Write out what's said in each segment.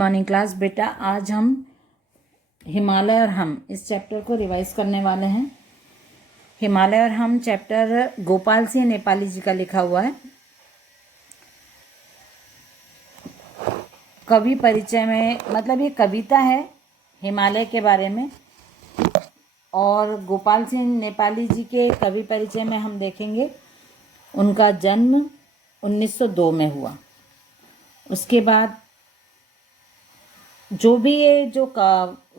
Morning class. बेटा आज हम हिमालय और हम इस चैप्टर को रिवाइज करने वाले हैं। हिमालय और हम चैप्टर गोपाल सिंह नेपाली जी का लिखा हुआ है। कवि परिचय में मतलब ये कविता है हिमालय के बारे में, और गोपाल सिंह नेपाली जी के कवि परिचय में हम देखेंगे उनका जन्म 1902 में हुआ। उसके बाद जो भी ये जो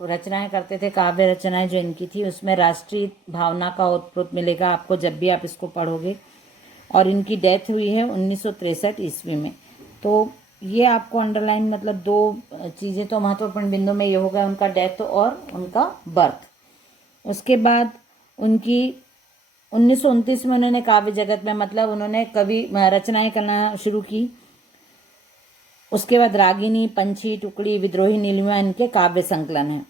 रचनाएं करते थे, काव्य रचनाएं जो इनकी थी, उसमें राष्ट्रीय भावना का उत्प्रोत मिलेगा आपको जब भी आप इसको पढ़ोगे। और इनकी डेथ हुई है 1963 ईस्वी में। तो ये आपको अंडरलाइन मतलब दो चीज़ें तो महत्वपूर्ण बिंदु में ये होगा, उनका डेथ और उनका बर्थ। उसके बाद उनकी 1929 में उन्होंने काव्य जगत में मतलब उन्होंने कवि रचनाएं करना शुरू की। उसके बाद रागिनी, पंछी, टुकड़ी, विद्रोही, नीलिमा इनके काव्य संकलन है।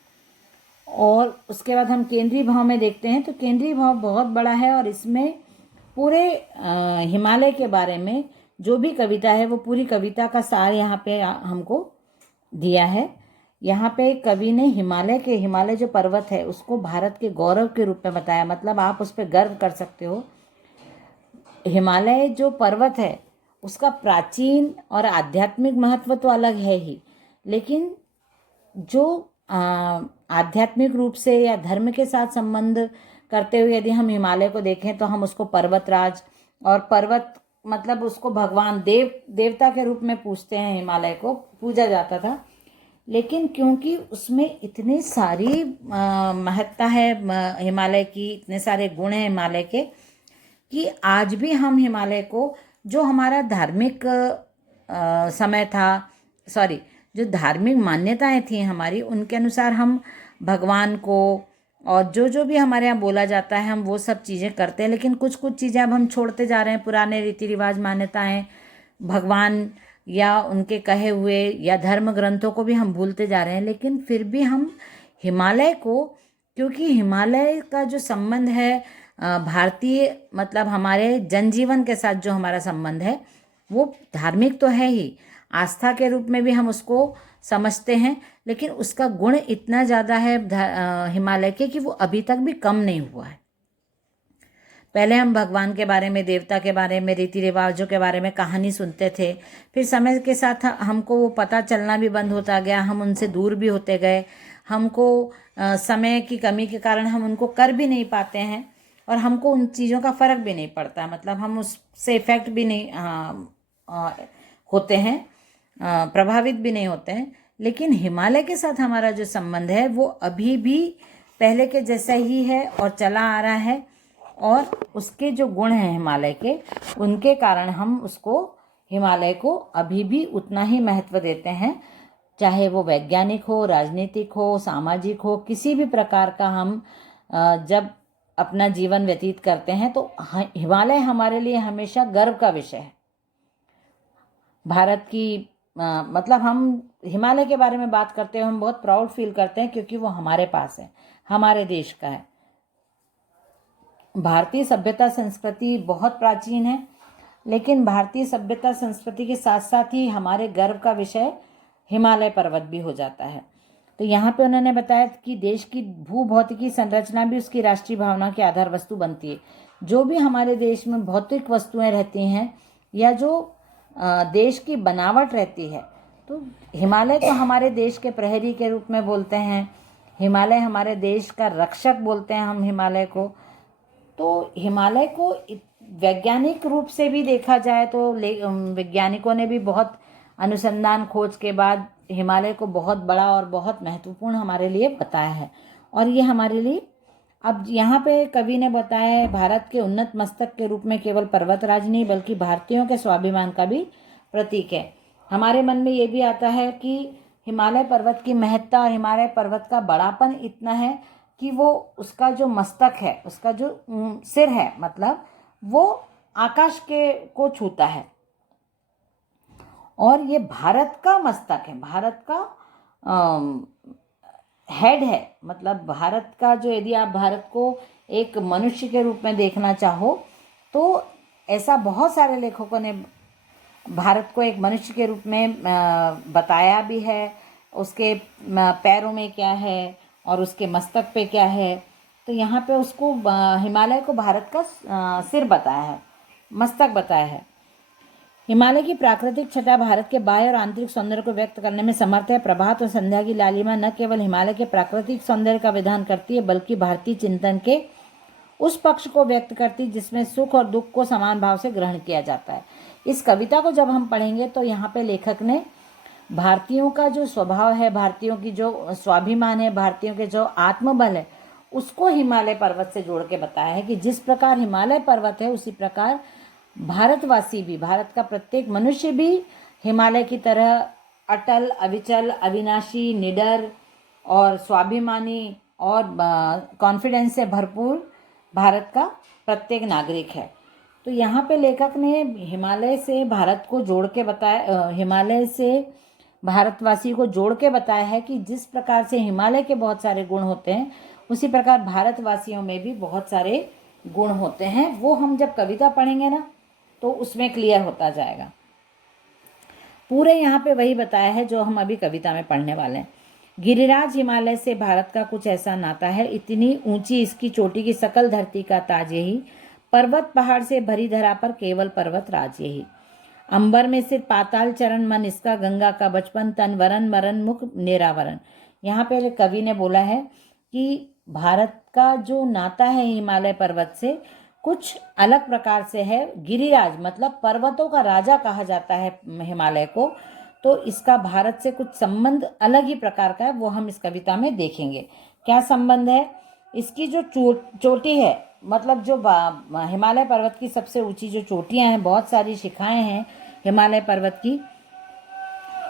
और उसके बाद हम केंद्रीय भाव में देखते हैं तो केंद्रीय भाव बहुत बड़ा है और इसमें पूरे हिमालय के बारे में जो भी कविता है वो पूरी कविता का सार यहाँ पे हमको दिया है। यहाँ पे कवि ने हिमालय जो पर्वत है उसको भारत के गौरव के रूप में बताया, मतलब आप उस पर गर्व कर सकते हो। हिमालय जो पर्वत है उसका प्राचीन और आध्यात्मिक महत्व तो अलग है ही, लेकिन जो आध्यात्मिक रूप से या धर्म के साथ संबंध करते हुए यदि हम हिमालय को देखें तो हम उसको पर्वतराज, और पर्वत मतलब उसको भगवान देवता के रूप में पूजते हैं। हिमालय को पूजा जाता था, लेकिन क्योंकि उसमें इतनी सारी महत्ता है हिमालय की, इतने सारे गुण हैं हिमालय के, कि आज भी हम हिमालय को जो हमारा धार्मिक समय था, जो धार्मिक मान्यताएं थी हमारी, उनके अनुसार हम भगवान को और जो भी हमारे यहाँ बोला जाता है हम वो सब चीज़ें करते हैं। लेकिन कुछ चीज़ें अब हम छोड़ते जा रहे हैं, पुराने रीति रिवाज मान्यताएं, भगवान या उनके कहे हुए या धर्म ग्रंथों को भी हम भूलते जा रहे हैं। लेकिन फिर भी हम हिमालय को, क्योंकि हिमालय का जो संबंध है भारतीय मतलब हमारे जनजीवन के साथ जो हमारा संबंध है वो धार्मिक तो है ही, आस्था के रूप में भी हम उसको समझते हैं, लेकिन उसका गुण इतना ज़्यादा है हिमालय के कि वो अभी तक भी कम नहीं हुआ है। पहले हम भगवान के बारे में, देवता के बारे में, रीति रिवाजों के बारे में कहानी सुनते थे, फिर समय के साथ हमको वो पता चलना भी बंद होता गया, हम उनसे दूर भी होते गए। हमको समय की कमी के कारण हम उनको कर भी नहीं पाते हैं और हमको उन चीज़ों का फ़र्क भी नहीं पड़ता, मतलब हम उससे इफ़ेक्ट भी नहीं होते हैं, प्रभावित भी नहीं होते हैं। लेकिन हिमालय के साथ हमारा जो संबंध है वो अभी भी पहले के जैसा ही है और चला आ रहा है, और उसके जो गुण हैं हिमालय के, उनके कारण हम उसको, हिमालय को अभी भी उतना ही महत्व देते हैं। चाहे वो वैज्ञानिक हो, राजनीतिक हो, सामाजिक हो, किसी भी प्रकार का हम जब अपना जीवन व्यतीत करते हैं तो हिमालय हमारे लिए हमेशा गर्व का विषय है। भारत की मतलब हम हिमालय के बारे में बात करते हुए हम बहुत प्राउड फील करते हैं, क्योंकि वो हमारे पास है, हमारे देश का है। भारतीय सभ्यता संस्कृति बहुत प्राचीन है, लेकिन भारतीय सभ्यता संस्कृति के साथ साथ ही हमारे गर्व का विषय हिमालय पर्वत भी हो जाता है। तो यहाँ पे उन्होंने बताया कि देश की भूभौतिकी संरचना भी उसकी राष्ट्रीय भावना की आधार वस्तु बनती है। जो भी हमारे देश में भौतिक वस्तुएं रहती हैं या जो देश की बनावट रहती है, तो हिमालय को हमारे देश के प्रहरी के रूप में बोलते हैं, हिमालय हमारे देश का रक्षक बोलते हैं हम हिमालय को। तो हिमालय को वैज्ञानिक रूप से भी देखा जाए तो वैज्ञानिकों ने भी बहुत अनुसंधान खोज के बाद हिमालय को बहुत बड़ा और बहुत महत्वपूर्ण हमारे लिए बताया है। और ये हमारे लिए, अब यहाँ पे कवि ने बताया है, भारत के उन्नत मस्तक के रूप में केवल पर्वतराज नहीं बल्कि भारतीयों के स्वाभिमान का भी प्रतीक है। हमारे मन में ये भी आता है कि हिमालय पर्वत की महत्ता और हिमालय पर्वत का बड़ापन इतना है कि वो उसका जो मस्तक है, उसका जो सिर है, मतलब वो आकाश के को छूता है, और ये भारत का मस्तक है, भारत का हेड है। मतलब भारत का जो, यदि आप भारत को एक मनुष्य के रूप में देखना चाहो तो ऐसा बहुत सारे लेखकों ने भारत को एक मनुष्य के रूप में बताया भी है, उसके पैरों में क्या है और उसके मस्तक पे क्या है। तो यहाँ पे उसको हिमालय को भारत का सिर बताया है, मस्तक बताया है। हिमालय की प्राकृतिक छटा भारत के बाह्य और आंतरिक सौंदर्य को व्यक्त करने में समर्थ है। प्रभात और संध्या की लालिमा न केवल हिमालय के प्राकृतिक सौंदर्य का विधान करती है, बल्कि भारतीय चिंतन के उस पक्ष को व्यक्त करती है जिसमें सुख और दुख को समान भाव से ग्रहण किया जाता है। इस कविता को जब हम पढ़ेंगे तो यहाँ पे लेखक ने भारतीयों का जो स्वभाव है, भारतीयों की जो स्वाभिमान है, भारतीयों के जो आत्मबल है, उसको हिमालय पर्वत से जोड़ के बताया है कि जिस प्रकार हिमालय पर्वत है उसी प्रकार भारतवासी भी, भारत का प्रत्येक मनुष्य भी हिमालय की तरह अटल, अविचल, अविनाशी, निडर और स्वाभिमानी और कॉन्फिडेंस से भरपूर भारत का प्रत्येक नागरिक है। तो यहाँ पे लेखक ने हिमालय से भारत को जोड़ के बताया, हिमालय से भारतवासी को जोड़ के बताया है कि जिस प्रकार से हिमालय के बहुत सारे गुण होते हैं उसी प्रकार भारतवासियों में भी बहुत सारे गुण होते हैं। वो हम जब कविता पढ़ेंगे ना तो उसमें क्लियर होता जाएगा। पूरे यहाँ पे वही बताया है जो हम अभी कविता में पढ़ने वाले हैं। गिरिराज हिमालय से भारत का कुछ ऐसा नाता है, इतनी ऊंची इसकी चोटी की सकल धरती का ताज यही, पर्वत पहाड़ से भरी धरा पर केवल पर्वत राज यही, अंबर में सिर पाताल चरण मन इसका, गंगा का बचपन तन वरन मरन मुख नेरावरन। यहाँ पे कवि ने बोला है कि भारत का जो नाता है हिमालय पर्वत से कुछ अलग प्रकार से है। गिरिराज मतलब पर्वतों का राजा कहा जाता है हिमालय को, तो इसका भारत से कुछ संबंध अलग ही प्रकार का है, वो हम इस कविता में देखेंगे। क्या संबंध है? इसकी जो चोटी है, मतलब जो हिमालय पर्वत की सबसे ऊंची जो चोटियां हैं, बहुत सारी शिखाएं हैं हिमालय पर्वत की,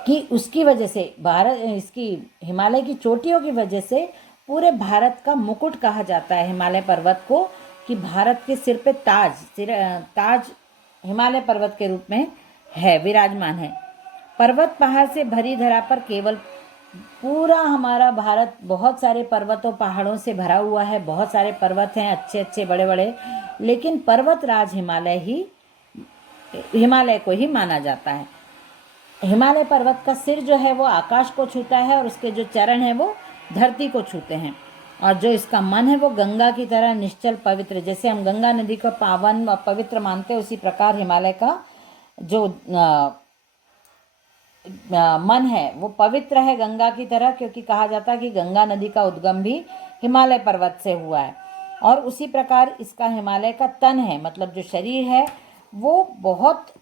कि उसकी वजह से भारत, इसकी हिमालय की चोटियों की वजह से पूरे भारत का मुकुट कहा जाता है हिमालय पर्वत को, कि भारत के सिर पे ताज हिमालय पर्वत के रूप में है, विराजमान है। पर्वत पहाड़ से भरी धरा पर केवल, पूरा हमारा भारत बहुत सारे पर्वतों पहाड़ों से भरा हुआ है, बहुत सारे पर्वत हैं अच्छे अच्छे बड़े बड़े, लेकिन पर्वत राज हिमालय को ही माना जाता है। हिमालय पर्वत का सिर जो है वो आकाश को छूता है और उसके जो चरण है वो धरती को छूते हैं, और जो इसका मन है वो गंगा की तरह निश्चल पवित्र, जैसे हम गंगा नदी को पावन और पवित्र मानते हैं उसी प्रकार हिमालय का जो मन है वो पवित्र है गंगा की तरह, क्योंकि कहा जाता है कि गंगा नदी का उद्गम भी हिमालय पर्वत से हुआ है। और उसी प्रकार इसका हिमालय का तन है, मतलब जो शरीर है वो बहुत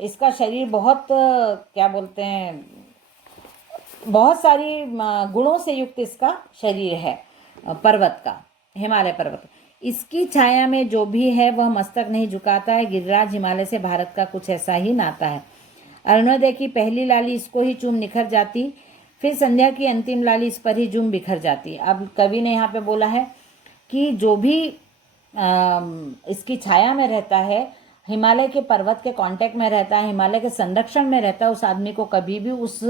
इसका शरीर बहुत क्या बोलते हैं, बहुत सारी गुणों से युक्त इसका शरीर है पर्वत का, हिमालय पर्वत। इसकी छाया में जो भी है वह मस्तक नहीं झुकाता है। गिरिराज हिमालय से भारत का कुछ ऐसा ही नाता है। अरुणोदय की पहली लाली इसको ही चूम निखर जाती, फिर संध्या की अंतिम लाली इस पर ही झूम बिखर जाती। अब कवि ने यहाँ पे बोला है कि जो भी इसकी छाया में रहता है, हिमालय के पर्वत के कांटेक्ट में रहता है, हिमालय के संरक्षण में रहता है, उस आदमी को कभी भी, उस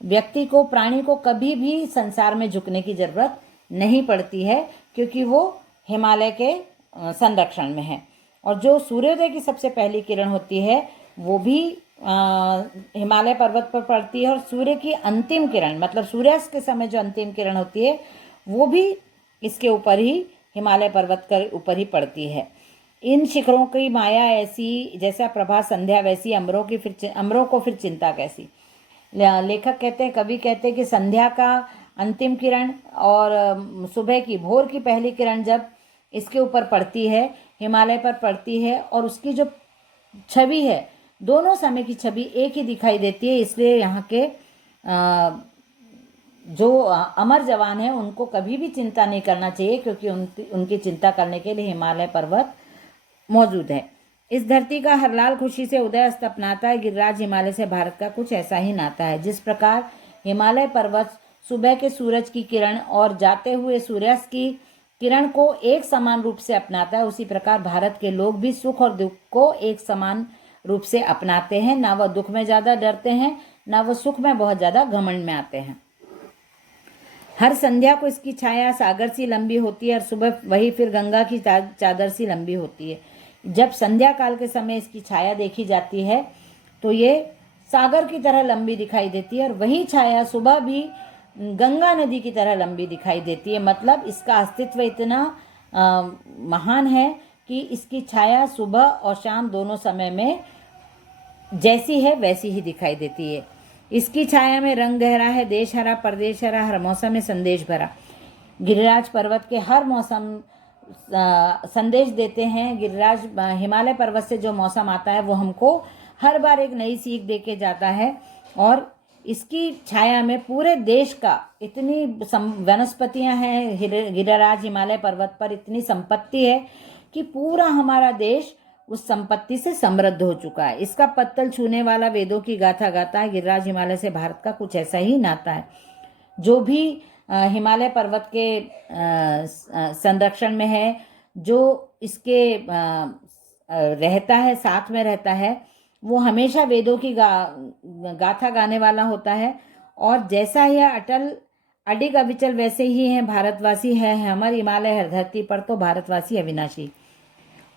व्यक्ति को, प्राणी को कभी भी संसार में झुकने की जरूरत नहीं पड़ती है, क्योंकि वो हिमालय के संरक्षण में है। और जो सूर्योदय की सबसे पहली किरण होती है वो भी हिमालय पर्वत पर पड़ती है, और सूर्य की अंतिम किरण, मतलब सूर्यास्त के समय जो अंतिम किरण होती है वो भी इसके ऊपर ही, हिमालय पर्वत के ऊपर ही पड़ती है। इन शिखरों की माया ऐसी, जैसा प्रभा संध्या वैसी, अमरों को फिर चिंता कैसी। लेखक कहते हैं, कवि कहते हैं कि संध्या का अंतिम किरण और सुबह की, भोर की पहली किरण जब इसके ऊपर पड़ती है, हिमालय पर पड़ती है, और उसकी जो छवि है, दोनों समय की छवि एक ही दिखाई देती है। इसलिए यहाँ के जो अमर जवान हैं उनको कभी भी चिंता नहीं करना चाहिए, क्योंकि उनकी चिंता करने के लिए हिमालय पर्वत मौजूद है। इस धरती का हर लाल खुशी से उदय अस्त अपनाता है। गिरिराज हिमालय से भारत का कुछ ऐसा ही नाता है। जिस प्रकार हिमालय पर्वत सुबह के सूरज की किरण और जाते हुए सूर्यास्त की किरण को एक समान रूप से अपनाता है, उसी प्रकार भारत के लोग भी सुख और दुख को एक समान रूप से अपनाते हैं। ना वह दुख में ज़्यादा डरते हैं, ना वह सुख में बहुत ज़्यादा घमंड में आते हैं। हर संध्या को इसकी छाया सागर सी लंबी होती है, और सुबह वही फिर गंगा की चादर सी लंबी होती है। जब संध्या काल के समय इसकी छाया देखी जाती है तो ये सागर की तरह लंबी दिखाई देती है और वही छाया सुबह भी गंगा नदी की तरह लंबी दिखाई देती है। मतलब इसका अस्तित्व इतना महान है कि इसकी छाया सुबह और शाम दोनों समय में जैसी है वैसी ही दिखाई देती है। इसकी छाया में रंग गहरा है, देश हरा, परदेश हरा, हर मौसम में संदेश भरा। गिरिराज पर्वत के हर मौसम संदेश देते हैं। गिरिराज हिमालय पर्वत से जो मौसम आता है वो हमको हर बार एक नई सीख दे के जाता है। और इसकी छाया में पूरे देश का इतनी वनस्पतियां हैं, गिरिराज हिमालय पर्वत पर इतनी संपत्ति है कि पूरा हमारा देश उस संपत्ति से समृद्ध हो चुका है। इसका पत्तल छूने वाला वेदों की गाथा गाता है। गिरिराज हिमालय से भारत का कुछ ऐसा ही नाता है। जो भी हिमालय पर्वत के संरक्षण में है, जो इसके रहता है, साथ में रहता है, वो हमेशा वेदों की गाथा गाने वाला होता है। और जैसा यह अटल अडिग अविचल वैसे ही है भारतवासी है। हमर हिमालय हर धरती पर तो भारतवासी अविनाशी।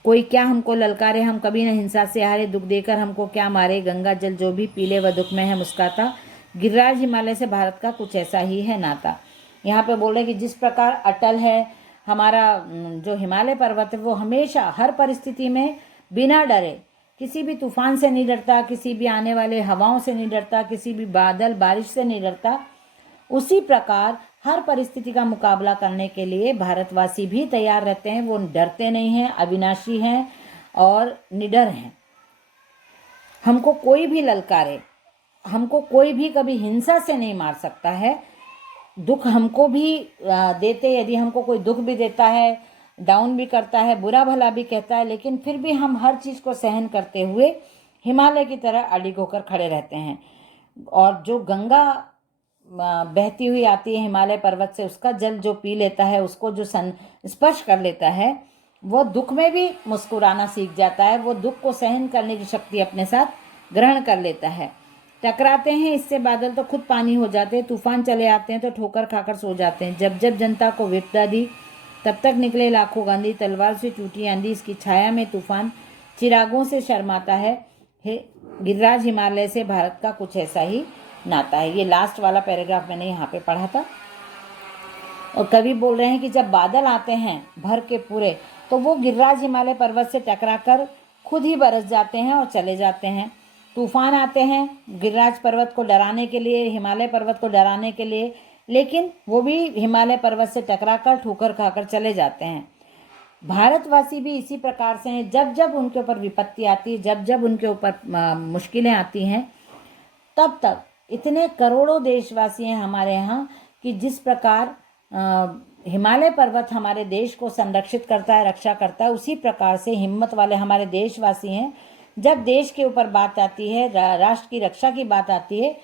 कोई क्या हमको ललकारे, हम कभी न हिंसा से हारे, दुख देकर हमको क्या मारे, गंगा जल जो भी पीले व दुख में है मुस्काता। गिरिराज हिमालय से भारत का कुछ ऐसा ही है नाता। यहाँ पे बोल रहे कि जिस प्रकार अटल है हमारा जो हिमालय पर्वत है, वो हमेशा हर परिस्थिति में बिना डरे, किसी भी तूफान से नहीं डरता, किसी भी आने वाले हवाओं से नहीं डरता, किसी भी बादल बारिश से नहीं डरता, उसी प्रकार हर परिस्थिति का मुकाबला करने के लिए भारतवासी भी तैयार रहते हैं। वो डरते नहीं हैं, अविनाशी हैं और निडर हैं। हमको कोई भी ललकारे, हमको कोई भी कभी हिंसा से नहीं मार सकता है। दुख हमको भी देते, यदि हमको कोई दुख भी देता है, डाउन भी करता है, बुरा भला भी कहता है, लेकिन फिर भी हम हर चीज़ को सहन करते हुए हिमालय की तरह अडिग होकर खड़े रहते हैं। और जो गंगा बहती हुई आती है हिमालय पर्वत से, उसका जल जो पी लेता है, उसको जो स्पर्श कर लेता है, वो दुख में भी मुस्कुराना सीख जाता है। वो दुख को सहन करने की शक्ति अपने साथ ग्रहण कर लेता है। टकराते हैं इससे बादल तो खुद पानी हो जाते हैं, तूफान चले आते हैं तो ठोकर खाकर सो जाते हैं। जब जब जनता को विपदा दी तब तक निकले लाखों गांधी, तलवार से टूटी आंधी, इसकी छाया में तूफान चिरागों से शर्माता है। गिरिराज हिमालय से भारत का कुछ ऐसा ही नाता है। ये लास्ट वाला पैराग्राफ मैंने यहाँ पे पढ़ा था। और कवि बोल रहे हैं कि जब बादल आते हैं भर के पूरे, तो वो गिरिराज हिमालय पर्वत से टकराकर खुद ही बरस जाते हैं और चले जाते हैं। तूफान आते हैं गिरिराज पर्वत को डराने के लिए, हिमालय पर्वत को डराने के लिए, लेकिन वो भी हिमालय पर्वत से टकराकर ठोकर खाकर चले जाते हैं। भारतवासी भी इसी प्रकार से हैं। जब जब उनके ऊपर विपत्ति आती है, जब जब उनके ऊपर मुश्किलें आती हैं, तब तक इतने करोड़ों देशवासी हैं हमारे यहाँ कि जिस प्रकार हिमालय पर्वत हमारे देश को संरक्षित करता है, रक्षा करता है, उसी प्रकार से हिम्मत वाले हमारे देशवासी हैं। जब देश के ऊपर बात आती है, राष्ट्र की रक्षा की बात आती है,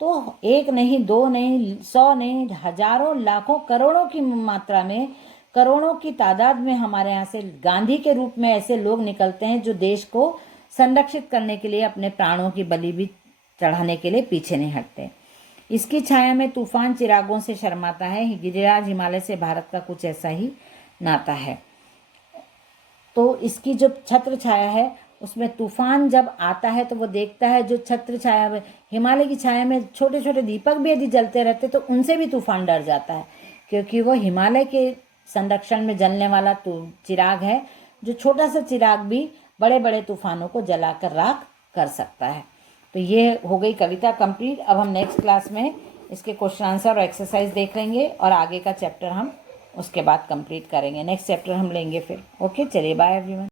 तो एक नहीं, दो नहीं, 100 नहीं, हजारों, लाखों, करोड़ों की मात्रा में, करोड़ों की तादाद में हमारे यहाँ से गांधी के रूप में ऐसे लोग निकलते हैं जो देश को संरक्षित करने के लिए अपने प्राणों की बलि भी चढ़ाने के लिए पीछे नहीं हटते। इसकी छाया में तूफान चिरागों से शर्माता है। गिरिराज हिमालय से भारत का कुछ ऐसा ही नाता है। तो इसकी जो छत्र छाया है, उसमें तूफान जब आता है तो वो देखता है जो छत्र छाया में, हिमालय की छाया में छोटे छोटे दीपक भी यदि जलते रहते तो उनसे भी तूफान डर जाता है, क्योंकि वो हिमालय के संरक्षण में जलने वाला चिराग है, जो छोटा सा चिराग भी बड़े बड़े तूफानों को जलाकर राख कर सकता है। तो ये हो गई कविता कंप्लीट। अब हम नेक्स्ट क्लास में इसके क्वेश्चन आंसर और एक्सरसाइज देख लेंगे और आगे का चैप्टर हम उसके बाद कंप्लीट करेंगे। नेक्स्ट चैप्टर हम लेंगे फिर। ओके, चलिए बाय एवरीवन।